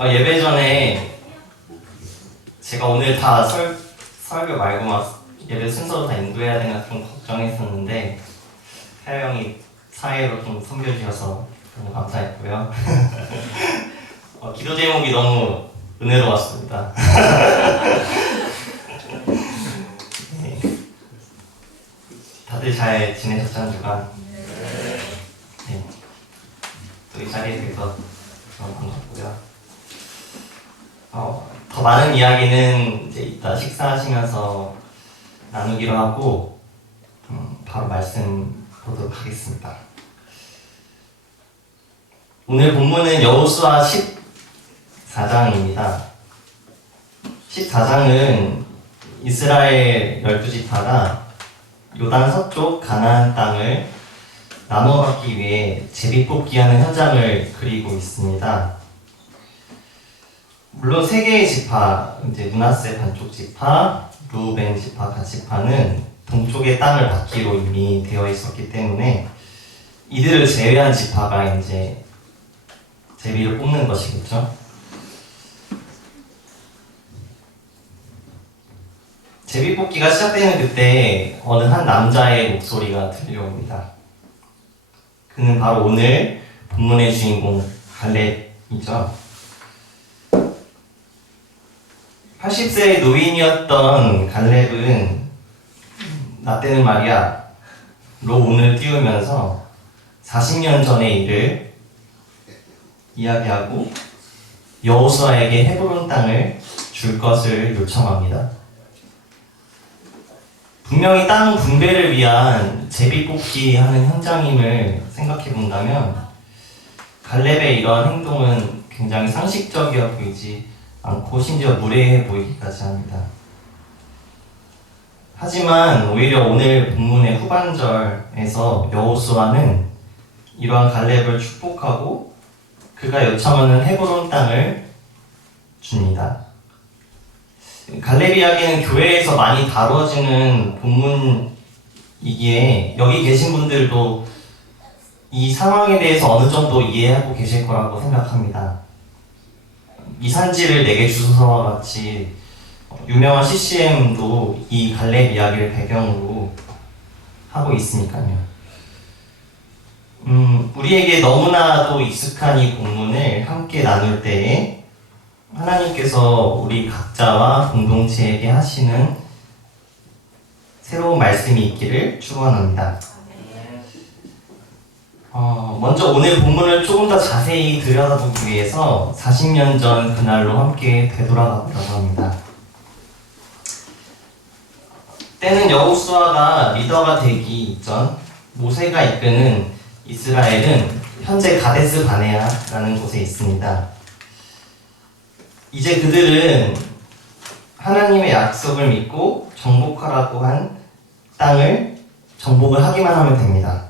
예배 전에 제가 오늘 다 설교 말고 막 예배 순서로 다 인도해야 되나 좀 걱정했었는데 태아 형이 사회로 좀 섬겨주셔서 너무 감사했고요. 기도 제목이 너무 은혜로웠습니다. 네. 다들 잘 지내셨죠, 한 주간? 네. 또 이 자리에 뵈서 너무 반갑고요. 더 많은 이야기는 이제 이따 식사하시면서 나누기로 하고 바로 말씀 보도록 하겠습니다. 오늘 본문은 여호수아 14장입니다. 14장은 이스라엘 12지파가 요단 서쪽 가나안 땅을 나눠 갖기 위해 제비뽑기하는 현장을 그리고 있습니다. 물론 세 개의 지파, 이제 므낫세 반쪽 지파, 루벤 지파, 갓 지파는 동쪽의 땅을 받기로 이미 되어 있었기 때문에 이들을 제외한 지파가 이제 제비를 뽑는 것이겠죠. 제비 뽑기가 시작되는 그때 어느 한 남자의 목소리가 들려옵니다. 그는 바로 오늘 본문의 주인공 갈렙이죠. 80세의 노인이었던 갈렙은 나 때는 말이야 로 운을 띄우면서 40년 전의 일을 이야기하고 여호수아에게 헤브론 땅을 줄 것을 요청합니다. 분명히 땅 분배를 위한 제비뽑기 하는 현장임을 생각해 본다면 갈렙의 이러한 행동은 굉장히 상식적이어 보이지 않고 심지어 무례해 보이기까지 합니다. 하지만 오히려 오늘 본문의 후반절에서 여호수아는 이러한 갈렙을 축복하고 그가 요청하는 헤브론 땅을 줍니다. 갈렙 이야기는 교회에서 많이 다뤄지는 본문이기에 여기 계신 분들도 이 상황에 대해서 어느 정도 이해하고 계실 거라고 생각합니다. 이 산지를 내게 주소서와 같이 유명한 CCM도 이 갈렙 이야기를 배경으로 하고 있으니까요. 우리에게 너무나도 익숙한 이 본문을 함께 나눌 때에 하나님께서 우리 각자와 공동체에게 하시는 새로운 말씀이 있기를 축원합니다. 먼저 오늘 본문을 조금 더 자세히 들여다보기 위해서 40년 전 그날로 함께 되돌아가 보려고 합니다. 때는 여호수아가 리더가 되기 이전 모세가 이끄는 이스라엘은 현재 가데스 바네아라는 곳에 있습니다. 이제 그들은 하나님의 약속을 믿고 정복하라고 한 땅을 정복을 하기만 하면 됩니다.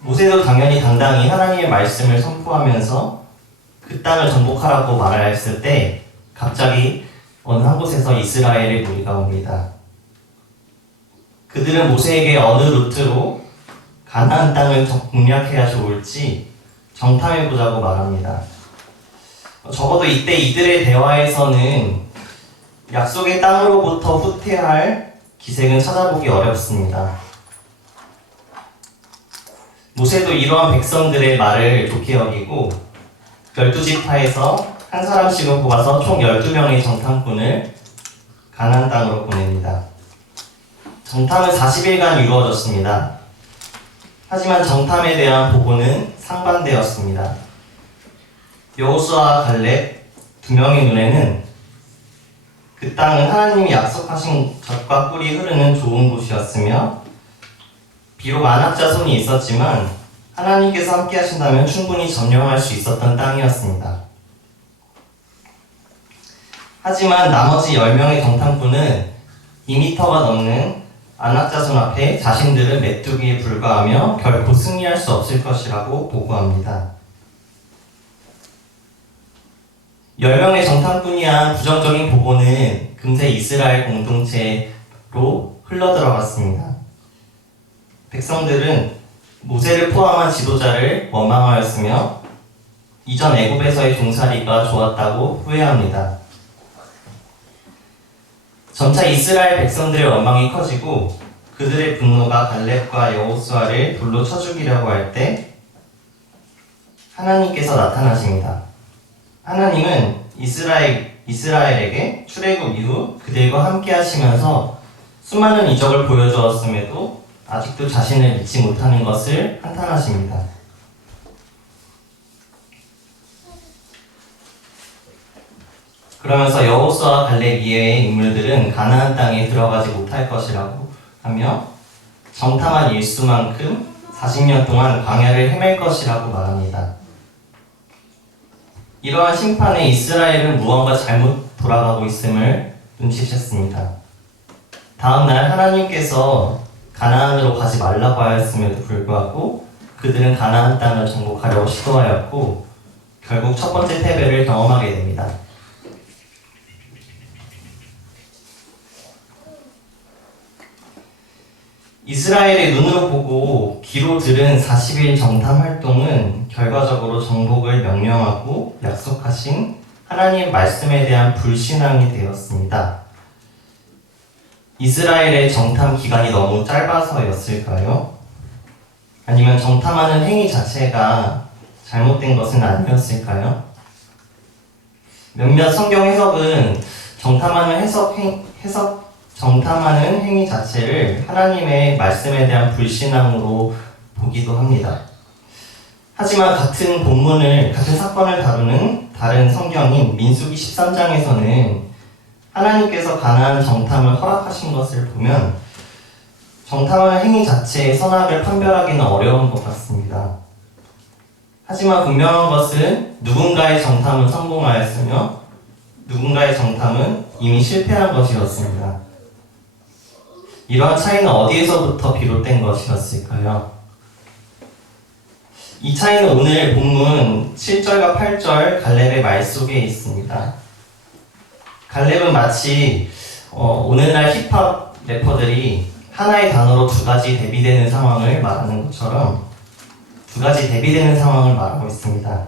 모세도 당연히 당당히 하나님의 말씀을 선포하면서 그 땅을 정복하라고 말했을 때 갑자기 어느 한 곳에서 이스라엘의 무리가 옵니다. 그들은 모세에게 어느 루트로 가나안 땅을 공략해야 좋을지 정탐해보자고 말합니다. 적어도 이때 이들의 대화에서는 약속의 땅으로부터 후퇴할 기색은 찾아보기 어렵습니다. 모세도 이러한 백성들의 말을 좋게 여기고 12지파에서 한 사람씩을 뽑아서 총 12명의 정탐꾼을 가나안 땅으로 보냅니다. 정탐은 40일간 이루어졌습니다. 하지만 정탐에 대한 보고는 상반되었습니다. 여호수아와 갈렙 두 명의 눈에는 그 땅은 하나님이 약속하신 젖과 꿀이 흐르는 좋은 곳이었으며 비록 안악자손이 있었지만 하나님께서 함께 하신다면 충분히 점령할 수 있었던 땅이었습니다. 하지만 나머지 10명의 정탐꾼은 2m가 넘는 안악자손 앞에 자신들은 메뚜기에 불과하며 결코 승리할 수 없을 것이라고 보고합니다. 10명의 정탐꾼이 한 부정적인 보고는 금세 이스라엘 공동체로 흘러들어갔습니다. 백성들은 모세를 포함한 지도자를 원망하였으며 이전 애굽에서의 종살이가 좋았다고 후회합니다. 점차 이스라엘 백성들의 원망이 커지고 그들의 분노가 갈렙과 여호수아를 돌로 쳐 죽이려고 할 때 하나님께서 나타나십니다. 하나님은 이스라엘에게 출애굽 이후 그들과 함께 하시면서 수많은 이적을 보여주었음에도 아직도 자신을 믿지 못하는 것을 한탄하십니다. 그러면서 여호수아와 갈렙 이외의 인물들은 가나안 땅에 들어가지 못할 것이라고 하며 정탐한 일수만큼 40년 동안 광야를 헤맬 것이라고 말합니다. 이러한 심판에 이스라엘은 무언가 잘못 돌아가고 있음을 눈치챘습니다. 다음날 하나님께서 가나안으로 가지 말라고 하였음에도 불구하고 그들은 가나안 땅을 정복하려고 시도하였고 결국 첫 번째 패배를 경험하게 됩니다. 이스라엘의 눈으로 보고 귀로 들은 40일 정탐 활동은 결과적으로 정복을 명령하고 약속하신 하나님 말씀에 대한 불신앙이 되었습니다. 이스라엘의 정탐 기간이 너무 짧아서였을까요? 아니면 정탐하는 행위 자체가 잘못된 것은 아니었을까요? 몇몇 성경 해석은 정탐하는 행위 자체를 하나님의 말씀에 대한 불신앙으로 보기도 합니다. 하지만 같은 사건을 다루는 다른 성경인 민수기 13장에서는 하나님께서 가나안 정탐을 허락하신 것을 보면 정탐하는 행위 자체의 선악을 판별하기는 어려운 것 같습니다. 하지만 분명한 것은 누군가의 정탐은 성공하였으며 누군가의 정탐은 이미 실패한 것이었습니다. 이러한 차이는 어디에서부터 비롯된 것이었을까요? 이 차이는 오늘 본문 7절과 8절 갈렙의 말 속에 있습니다. 갈렙은 마치 오늘날 힙합 래퍼들이 하나의 단어로 두 가지 대비되는 상황을 말하는 것처럼 두 가지 대비되는 상황을 말하고 있습니다.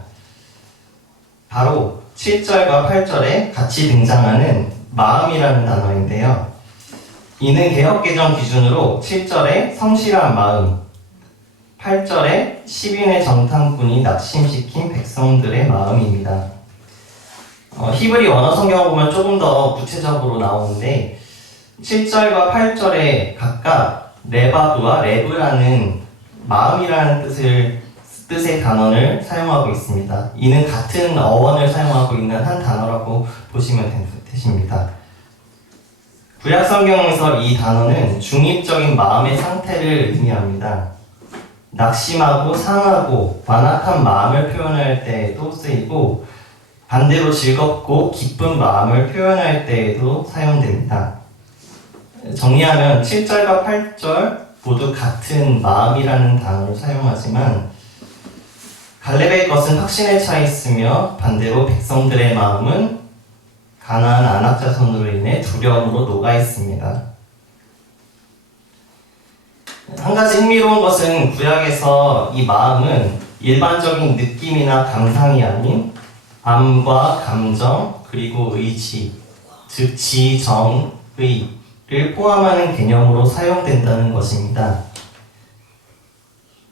바로 7절과 8절에 같이 등장하는 마음이라는 단어인데요. 이는 개역개정 기준으로 7절에 성실한 마음, 8절에 10인의 정탐꾼이 낙심시킨 백성들의 마음입니다. 히브리 원어 성경을 보면 조금 더 구체적으로 나오는데 7절과 8절에 각각 레바브와 레브라는 마음이라는 뜻의 단어를 사용하고 있습니다. 이는 같은 어원을 사용하고 있는 한 단어라고 보시면 되십니다. 구약 성경에서 이 단어는 중립적인 마음의 상태를 의미합니다. 낙심하고 상하고 완악한 마음을 표현할 때에도 쓰이고 반대로 즐겁고 기쁜 마음을 표현할 때에도 사용됩니다. 정리하면 7절과 8절 모두 같은 마음이라는 단어를 사용하지만 갈렙의 것은 확신에 차 있으며 반대로 백성들의 마음은 가나안 안악 자손으로 인해 두려움으로 녹아 있습니다. 한 가지 흥미로운 것은 구약에서 이 마음은 일반적인 느낌이나 감상이 아닌 암과 감정 그리고 의지, 즉 지, 정, 의를 포함하는 개념으로 사용된다는 것입니다.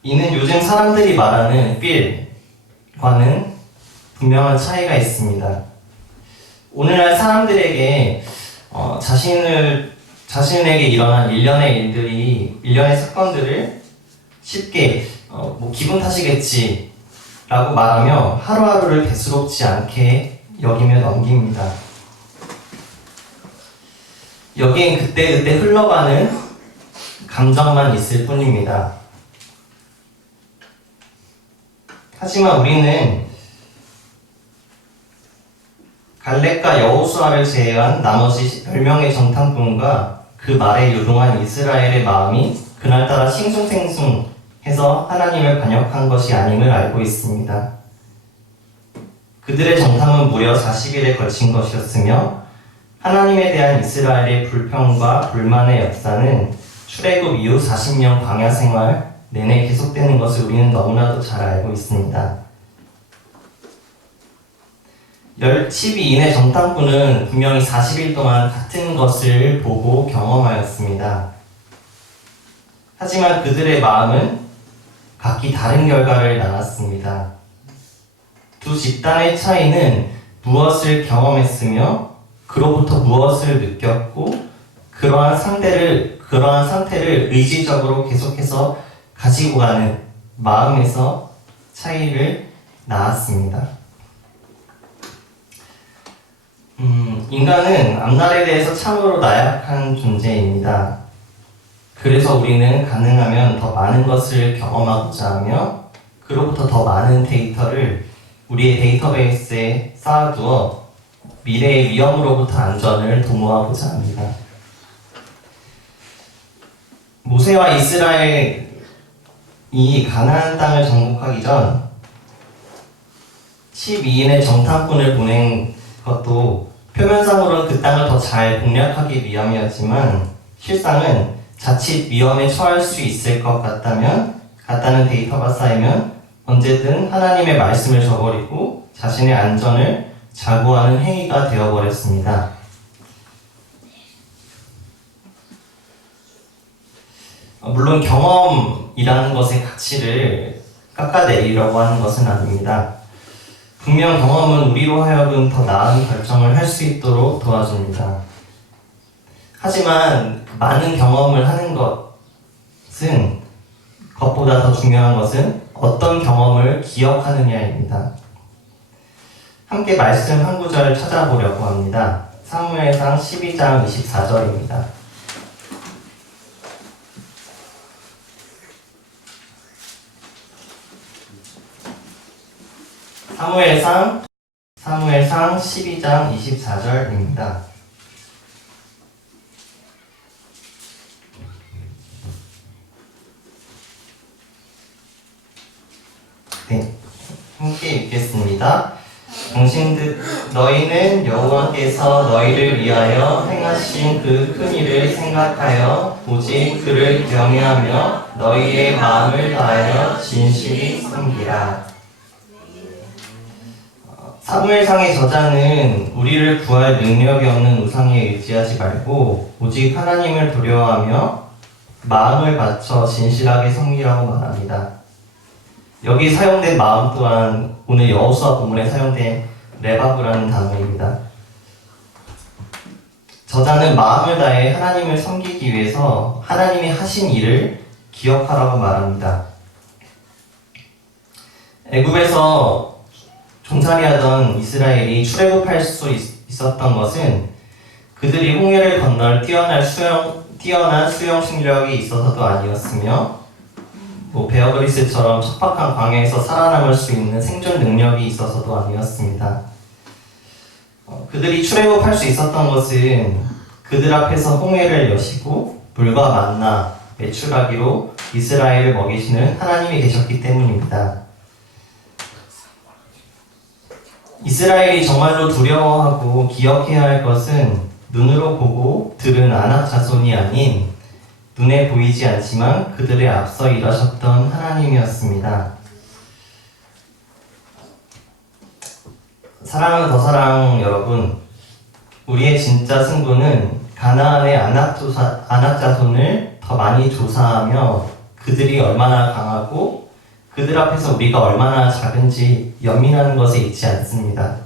이는 요즘 사람들이 말하는 feel과는 분명한 차이가 있습니다. 오늘날 사람들에게 자신에게 일어난 일련의 사건들을 쉽게 기분 탓이겠지 라고 말하며 하루하루를 대수롭지 않게 여기며 넘깁니다. 여기엔 그때그때 흘러가는 감정만 있을 뿐입니다. 하지만 우리는 갈렙과 여호수아를 제외한 나머지 10명의 정탐꾼과 그 말에 요동한 이스라엘의 마음이 그날따라 싱숭생숭해서 하나님을 반역한 것이 아님을 알고 있습니다. 그들의 정탐은 무려 40일에 걸친 것이었으며 하나님에 대한 이스라엘의 불평과 불만의 역사는 출애굽 이후 40년 광야 생활 내내 계속되는 것을 우리는 너무나도 잘 알고 있습니다. 12인의 정탐꾼은 분명히 40일 동안 같은 것을 보고 경험하였습니다. 하지만 그들의 마음은 각기 다른 결과를 낳았습니다. 두 집단의 차이는 무엇을 경험했으며 그로부터 무엇을 느꼈고 그러한 상태를 의지적으로 계속해서 가지고 가는 마음에서 차이를 낳았습니다. 인간은 앞날에 대해서 참으로 나약한 존재입니다. 그래서 우리는 가능하면 더 많은 것을 경험하고자 하며 그로부터 더 많은 데이터를 우리의 데이터베이스에 쌓아두어 미래의 위험으로부터 안전을 도모하고자 합니다. 모세와 이스라엘이 가나안 땅을 정복하기 전 12인의 정탐꾼을 보낸 것도 표면상으로는 그 땅을 더 잘 공략하기 위함이었지만 실상은 자칫 위험에 처할 수 있을 것 같다는 데이터가 쌓이면 언제든 하나님의 말씀을 저버리고 자신의 안전을 자고하는 행위가 되어버렸습니다. 물론 경험이라는 것의 가치를 깎아내리려고 하는 것은 아닙니다. 분명 경험은 우리로 하여금 더 나은 결정을 할 수 있도록 도와줍니다. 하지만 많은 경험을 하는 것보다 더 중요한 것은 어떤 경험을 기억하느냐입니다. 함께 말씀 한 구절 찾아보려고 합니다. 사무엘상 12장 24절입니다. 사무엘상 12장 24절입니다. 네, 함께 읽겠습니다. 너희는 여호와께서 너희를 위하여 행하신 그 큰 일을 생각하여 오직 그를 경외하며 너희의 마음을 다하여 진실히 섬기라. 사무엘상의 저자는 우리를 구할 능력이 없는 우상에 의지하지 말고 오직 하나님을 두려워하며 마음을 바쳐 진실하게 섬기라고 말합니다. 여기 사용된 마음 또한 오늘 여호수아 본문에 사용된 레바브라는 단어입니다. 저자는 마음을 다해 하나님을 섬기기 위해서 하나님이 하신 일을 기억하라고 말합니다. 애굽에서 종살이하던 이스라엘이 출애굽할 수 있었던 것은 그들이 홍해를 건널 뛰어난 수영 실력이 있어서도 아니었으며 베어그리스처럼 척박한 광야에서 살아남을 수 있는 생존 능력이 있어서도 아니었습니다. 그들이 출애굽할 수 있었던 것은 그들 앞에서 홍해를 여시고 물과 만나 매출하기로 이스라엘을 먹이시는 하나님이 계셨기 때문입니다. 이스라엘이 정말로 두려워하고 기억해야 할 것은 눈으로 보고 들은 아낙 자손이 아닌 눈에 보이지 않지만 그들의 앞서 일하셨던 하나님이었습니다. 사랑하는 더사랑 여러분, 우리의 진짜 승부는 가나안의 아낙 자손을 더 많이 조사하며 그들이 얼마나 강하고 그들 앞에서 우리가 얼마나 작은지 연민하는 것에 있지 않습니다.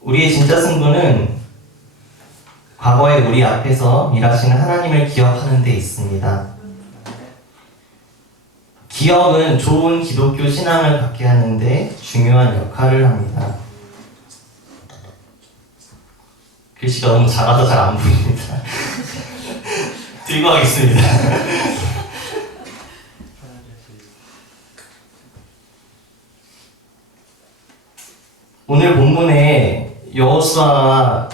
우리의 진짜 승부는 과거에 우리 앞에서 일하시는 하나님을 기억하는 데 있습니다. 기억은 좋은 기독교 신앙을 갖게 하는데 중요한 역할을 합니다. 글씨가 너무 작아서 잘 안 보입니다. 들고 가겠습니다. 오늘 본문에 여호수아와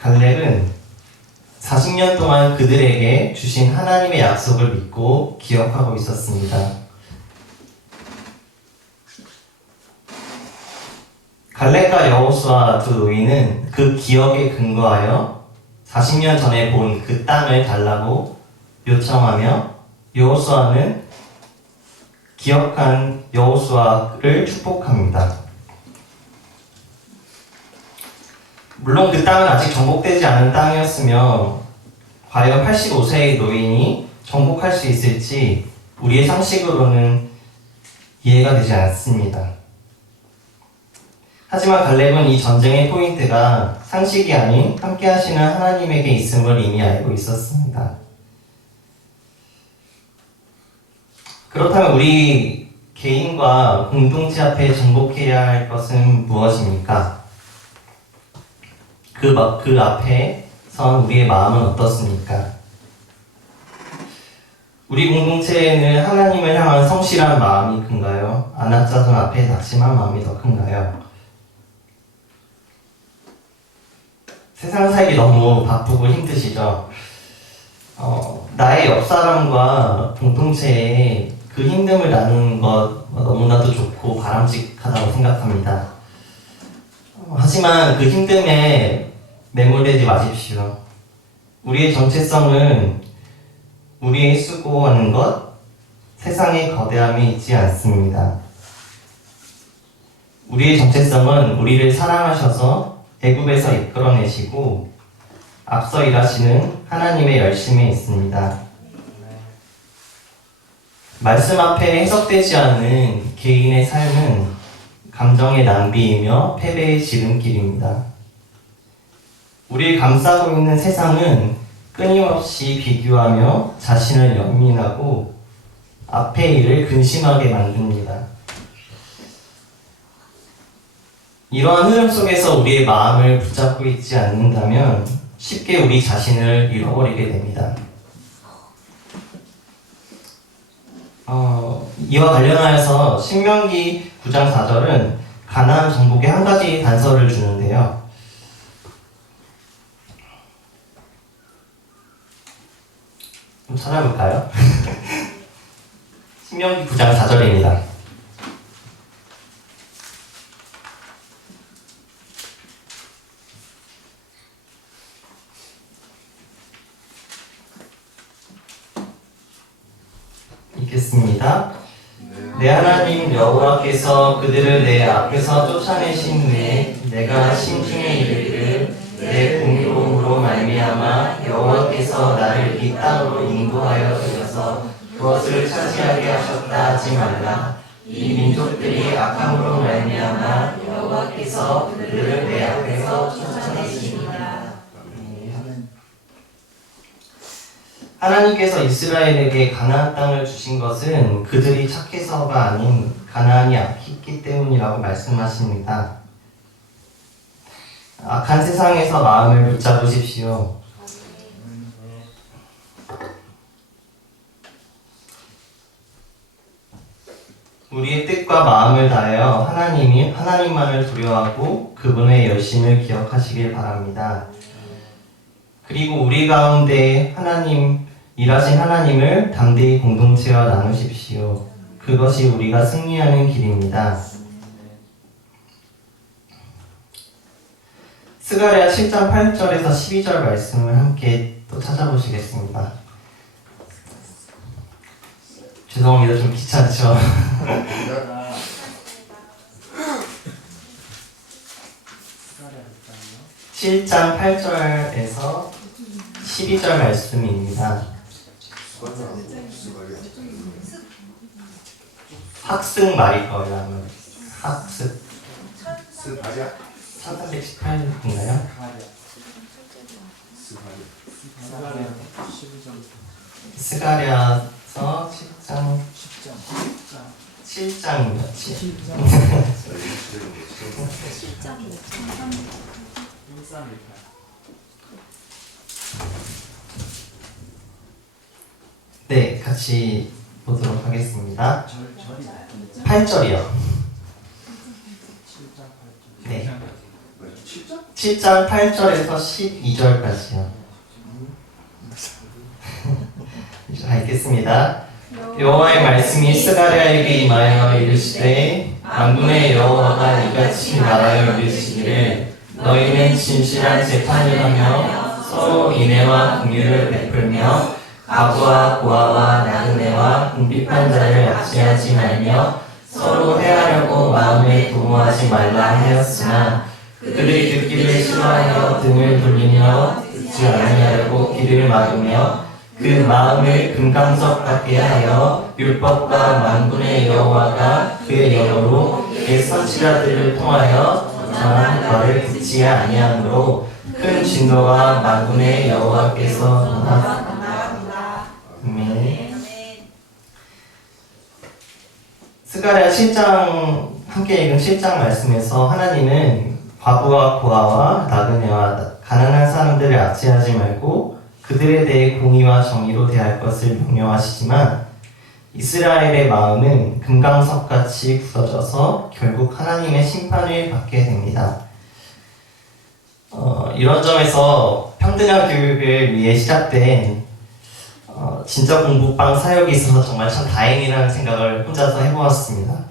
갈렙은 40년 동안 그들에게 주신 하나님의 약속을 믿고 기억하고 있었습니다. 갈렙과 여호수아 두 노인은 그 기억에 근거하여 40년 전에 본 그 땅을 달라고 요청하며 여호수아는 기억한 여호수아를 축복합니다. 물론 그 땅은 아직 정복되지 않은 땅이었으며 과연 85세의 노인이 정복할 수 있을지 우리의 상식으로는 이해가 되지 않습니다. 하지만 갈렙은 이 전쟁의 포인트가 상식이 아닌 함께 하시는 하나님에게 있음을 이미 알고 있었습니다. 그렇다면 우리 개인과 공동체 앞에 정복해야 할 것은 무엇입니까? 그 앞에 선 우리의 마음은 어떻습니까? 우리 공동체에는 하나님을 향한 성실한 마음이 큰가요? 안악자손 앞에 낙심한 마음이 더 큰가요? 세상 살기 너무 바쁘고 힘드시죠? 나의 옆 사람과 공동체에 그 힘듦을 나누는 것 너무나도 좋고 바람직하다고 생각합니다. 하지만 그 힘듦에 매몰되지 마십시오. 우리의 정체성은 우리의 수고하는 것, 세상의 거대함이 있지 않습니다. 우리의 정체성은 우리를 사랑하셔서 애굽에서 이끌어내시고 앞서 일하시는 하나님의 열심에 있습니다. 말씀 앞에 해석되지 않는 개인의 삶은 감정의 낭비이며 패배의 지름길입니다. 우리를 감싸고 있는 세상은 끊임없이 비교하며 자신을 연민하고 앞의 일을 근심하게 만듭니다. 이러한 흐름 속에서 우리의 마음을 붙잡고 있지 않는다면 쉽게 우리 자신을 잃어버리게 됩니다. 이와 관련하여서 신명기 9장 4절은 가나안 정복의 한 가지 단서를 주는데요. 좀 찾아볼까요? 신명기 9장 4절입니다. 읽겠습니다. 내 하나님 여호와께서 그들을 내 앞에서 쫓아내신 후에 내가 심중에 이르기를 내 공의로움으로 말미암아 여호와께서 나를 이 땅으로 인도하여 들여서 그것을 차지하게 하셨다 하지 말라. 이 민족들이 악함으로 말미암아 여호와께서 그들을 내 앞에서 쫓아내시니라. 하나님께서 이스라엘에게 가나안 땅을 주신 것은 그들이 착해서가 아닌 가나안이 악했기 때문이라고 말씀하십니다. 악한 세상에서 마음을 붙잡으십시오. 우리의 뜻과 마음을 다하여 하나님만을 두려워하고 그분의 열심을 기억하시길 바랍니다. 그리고 우리 가운데 일하신 하나님을 담대히 공동체와 나누십시오. 그것이 우리가 승리하는 길입니다. 스가랴 7장 8절에서 12절 말씀을 함께 또 찾아보시겠습니다. 죄송합니다. 좀 귀찮죠? 7장 8절에서 12절 말씀입니다. 학습 말일 거예요. 학습. 1318인가요? 스가랴서 7장 며칠? 7장 네, 같이 보도록 하겠습니다. 8절이요. 네. 7장 8절에서 12절까지요. 읽겠습니다. 여호와의 말씀이 스가랴에게 임하여 이르시되 만군의 여호와가 이같이 말하여 이르시기를 너희는 진실한 재판을 하며 서로 인애와 긍휼을 베풀며 과부와 고아와 나그네와 궁핍한 자를 약시하지 말며 서로 해하려고 마음에 도모하지 말라 하였으나 그들이 듣기를 싫어하여 등을 돌리며 듣지 아니하려고 귀를 막으며 그 마음을 금강석 같게 하여 율법과 만군의 여호와가 그의 영으로 그의 선지자들을 통하여 전한 말을 듣지 아니하므로 큰 진노가 만군의 여호와께서 나왔습니다. 아멘. 스가랴 7장 함께 읽은 7장 말씀에서 하나님은 과부와 고아와 나그네와 가난한 사람들을 압제하지 말고 그들에 대해 공의와 정의로 대할 것을 명령하시지만 이스라엘의 마음은 금강석같이 굳어져서 결국 하나님의 심판을 받게 됩니다. 이런 점에서 평등한 교육을 위해 시작된 진짜 공부방 사역이 있어서 정말 참 다행이라는 생각을 혼자서 해보았습니다.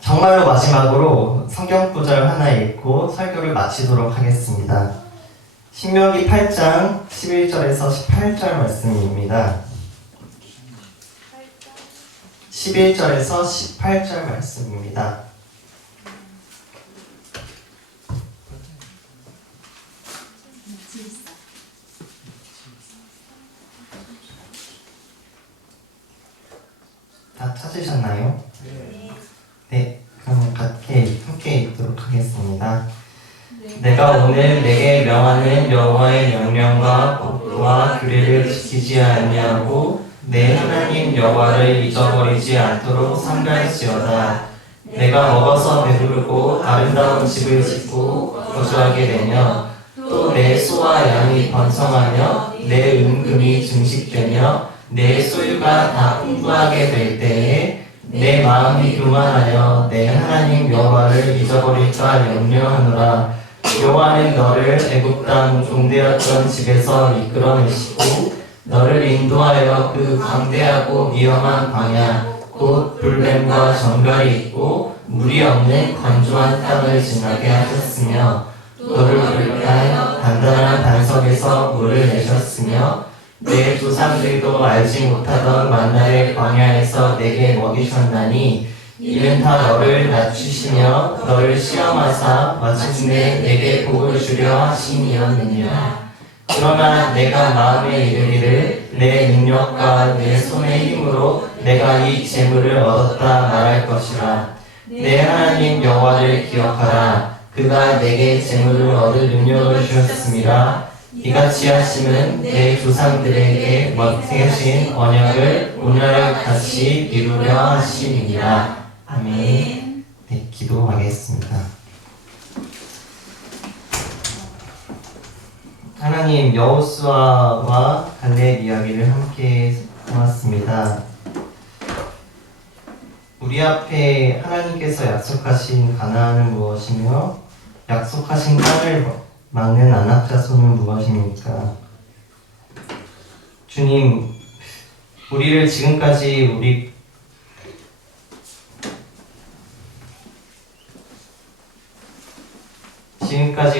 정말로 마지막으로 성경 구절 하나 읽고 설교를 마치도록 하겠습니다. 신명기 8장 11절에서 18절 말씀입니다. 11절에서 18절 말씀입니다. 다 찾으셨나요? 네, 그럼 함께 읽도록 하겠습니다. 내가 오늘 내게 명하는 여호와의 명령과 법도와 규례를 지키지 아니하고 내 하나님 여호와를 잊어버리지 않도록 삼갈지어다. 내가 먹어서 배부르고 아름다운 집을 짓고 거주하게 되며 또 내 소와 양이 번성하며 내 은금이 증식되며 내 소유가 다 풍부하게 될 때에 내 마음이 교만하여 내 하나님 여호와를 잊어버릴까 염려하노라. 여호와는 너를 애굽 땅 종되었던 집에서 이끌어내시고 너를 인도하여 그 광대하고 위험한 광야 곧 불뱀과 정갈이 있고 물이 없는 건조한 땅을 지나게 하셨으며 너를 불가하여 단단한 반석에서 물을 내셨으며 내 조상들도 알지 못하던 만나의 광야에서 내게 먹이셨나니 이는 다 너를 낮추시며 너를 시험하사 마침내 내게 복을 주려 하심이었느니라. 그러나 내가 마음에 이르기를 내 능력과 내 손의 힘으로 내가 이 재물을 얻었다 말할 것이라. 내 하나님 여호와를 기억하라. 그가 내게 재물을 얻을 능력을 주셨음이라. 이같이 하심은 내 조상들에게 맡기신 언약을 오늘 같이 이루려 하심이니라. 아멘. 네, 기도하겠습니다. 하나님, 여호수아와 갈렙 이야기를 함께 보았습니다. 우리 앞에 하나님께서 약속하신 가나안은 무엇이며 약속하신 땅을 막는 안악 자손은 무엇입니까? 주님, 우리를 지금까지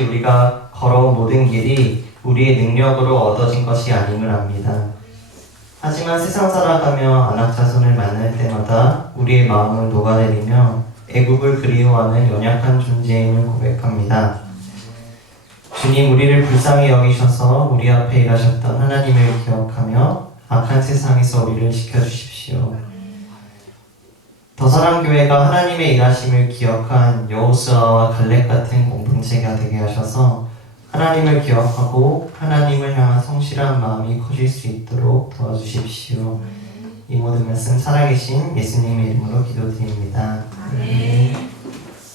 우리가 걸어온 모든 길이 우리의 능력으로 얻어진 것이 아님을 압니다. 하지만 세상 살아가며 안악 자손을 만날 때마다 우리의 마음을 녹아내리며 애굽을 그리워하는 연약한 존재임을 고백합니다. 주님, 우리를 불쌍히 여기셔서 우리 앞에 일하셨던 하나님을 기억하며 악한 세상에서 우리를 지켜주십시오. 더사랑교회가 하나님의 일하심을 기억한 여호수아와 갈렙 같은 공동체가 되게 하셔서 하나님을 기억하고 하나님을 향한 성실한 마음이 커질 수 있도록 도와주십시오. 이 모든 말씀 살아계신 예수님의 이름으로 기도드립니다. 아멘.